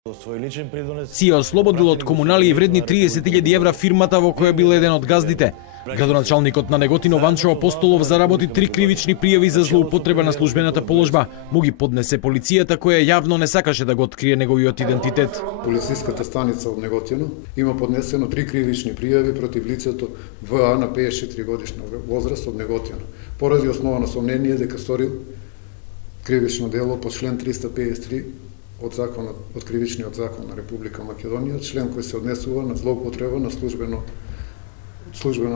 Си ја ослободил од комуналии вредни 30.000 евра фирмата во која бил еден од газдите. Градоначалникот на Неготино Ванчо Апостолов заработи 3 кривични пријави за злоупотреба на службената положба. Му ги поднесе полицијата која јавно не сакаше да го открие неговиот идентитет. Полициската станица од Неготино има поднесено 3 кривични пријави против лицето ВА на 54 годишна возраст од Неготино, поради основано сомнение дека сторил кривично дело по член 353 од законот, од кривичниот закон на Република Македонија, член кој се однесува на злоупотреба на службена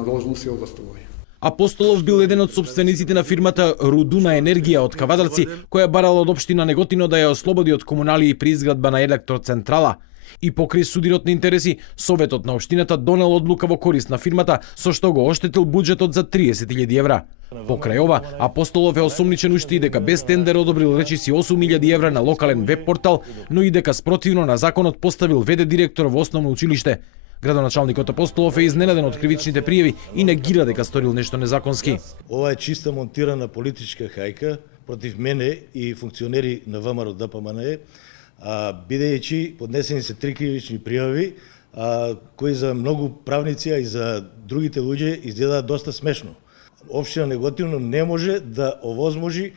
должност и овластување. Апостолов бил еден од собствениците на фирмата Рудуна Енергија од Кавадарци, која барала од општина Неготино да ја ослободи од комуналии при изградба на електроцентрала. И покрај судирот на интереси, Советот на општината донел одлука во корист на фирмата, со што го оштетил буџетот за 30.000 евра. Покрај ова, Апостолов е осомничен уште и дека без тендер одобрил речиси 8.000 евра на локален веб портал, но и дека спротивно на законот поставил ВД директор во основно училиште. Градоначалникот Апостолов е изненаден од кривичните пријави и негира дека сторил нешто незаконски. Ова е чиста монтирана политичка хајка против мене и функционери на ВМРО ДПМНЕ, бидејќи поднесени се 3 кривични пријави, кои за многу правници и за другите луѓе изгледаат доста смешно. Општина Неготино не може да овозможи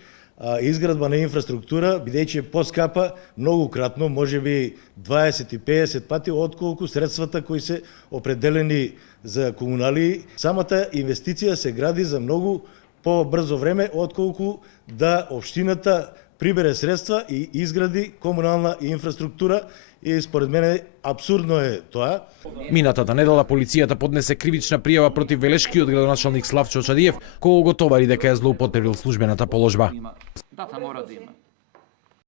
изградба на инфраструктура, бидејќи е поскапа многукратно, можеби 20 и 50 пати, отколку средствата кои се определени за комуналии. Самата инвестиција се гради за многу побрзо време, отколку да општината прибере средства и изгради комунална инфраструктура, и според мене апсурдно е тоа. Минатата недела полицијата поднесе кривична пријава против велешкиот градоначалник Славчо Чадиев, кој го товари дека е злоупотребил службената положба. Дата мора да има.